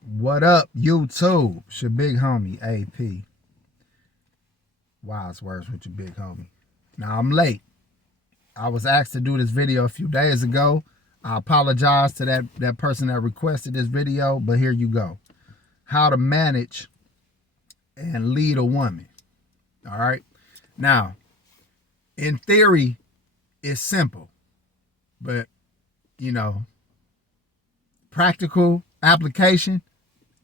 What up, YouTube? It's your big homie, AP. Wise words with your big homie. Now, I'm late. I was asked to do this video a few days ago. I apologize to that person that requested this video, but here you go. How to manage and lead a woman. All right? Now, in theory, it's simple. But, practical application,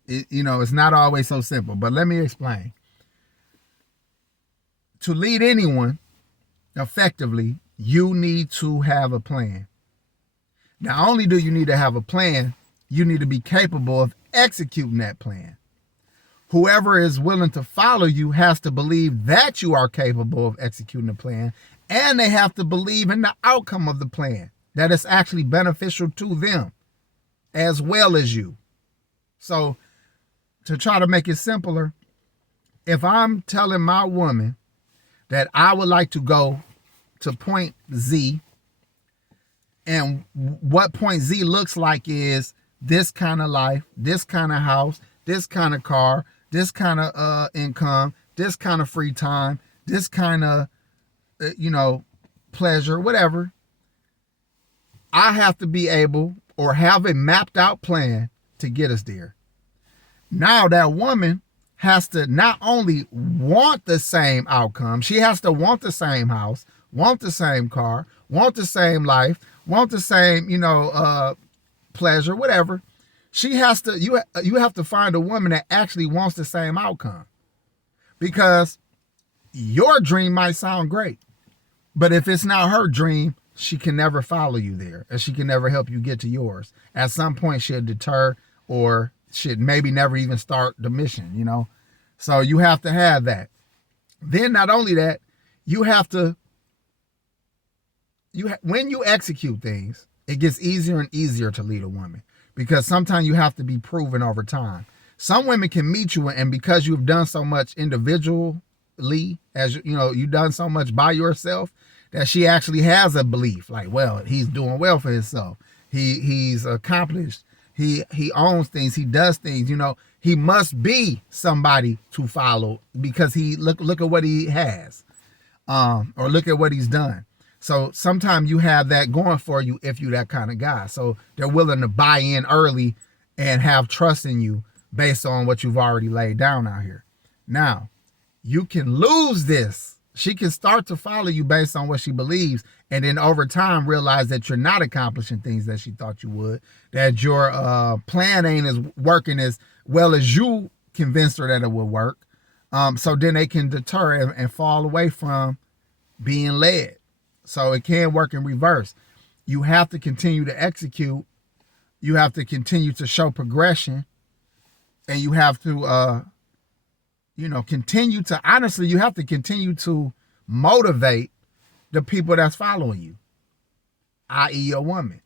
it's not always so simple. But let me explain. To lead anyone effectively, you need to have a plan. Not only do you need to have a plan, you need to be capable of executing that plan. Whoever is willing to follow you has to believe that you are capable of executing the plan, and they have to believe in the outcome of the plan, that it's actually beneficial to them as well as you. So to try to make it simpler, if I'm telling my woman that I would like to go to point Z, and what point Z looks like is this kind of life, this kind of house, this kind of car, this kind of income, this kind of free time, this kind of, pleasure, whatever. I have to be able or have a mapped out plan to get us there. Now that woman has to not only want the same outcome, she has to want the same house, want the same car, want the same life, want the same, pleasure, whatever. She has to, you have to find a woman that actually wants the same outcome. Because your dream might sound great, but if it's not her dream, she can never follow you there, and she can never help you get to yours. At some point, she'll deter, or should maybe never even start the mission, So you have to have that. Then not only that, you have to, when you execute things, it gets easier and easier to lead a woman, because sometimes you have to be proven over time. Some women can meet you, and because you've done so much individually, as you've done so much by yourself, that she actually has a belief like, well, he's doing well for himself. He's accomplished. He owns things. He does things. He must be somebody to follow because he look at what he has, or look at what he's done. So sometimes you have that going for you if you're that kind of guy. So they're willing to buy in early and have trust in you based on what you've already laid down out here. Now, you can lose this. She can start to follow you based on what she believes, and then over time realize that you're not accomplishing things that she thought you would, that your plan ain't as working as well as you convinced her that it would work. So then they can deter and fall away from being led. So it can work in reverse. You have to continue to execute. You have to continue to show progression, and you have to continue to, honestly, you have to continue to motivate the people that's following you, i.e. your woman.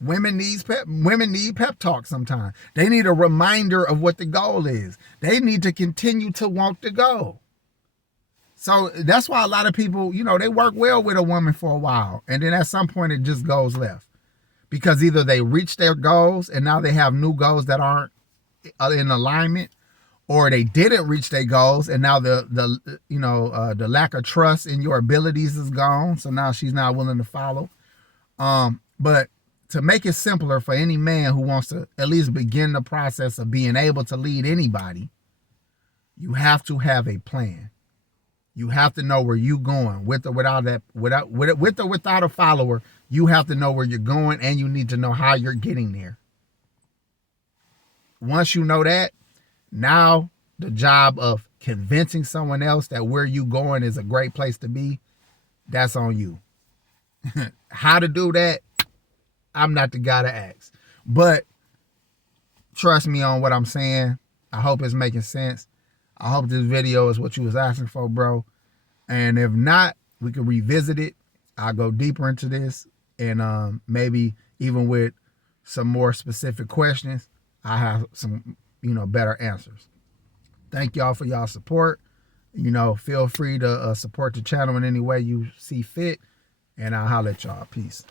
Women need pep talk sometimes. They need a reminder of what the goal is. They need to continue to want the goal. So that's why a lot of people, they work well with a woman for a while, and then at some point it just goes left. Because either they reach their goals and now they have new goals that aren't in alignment, or they didn't reach their goals and now the lack of trust in your abilities is gone. So now she's not willing to follow. But to make it simpler for any man who wants to at least begin the process of being able to lead anybody, you have to have a plan. You have to know where you're going with or without a follower. You have to know where you're going, and you need to know how you're getting there. Once you know that, now the job of convincing someone else that where you going is a great place to be, that's on you. How to do that, I'm not the guy to ask. But trust me on what I'm saying. I hope it's making sense. I hope this video is what you was asking for, bro. And if not, we can revisit it. I'll go deeper into this, and maybe even with some more specific questions, I have some better answers. Thank y'all for y'all support. Feel free to support the channel in any way you see fit, and I'll holler at y'all. Peace.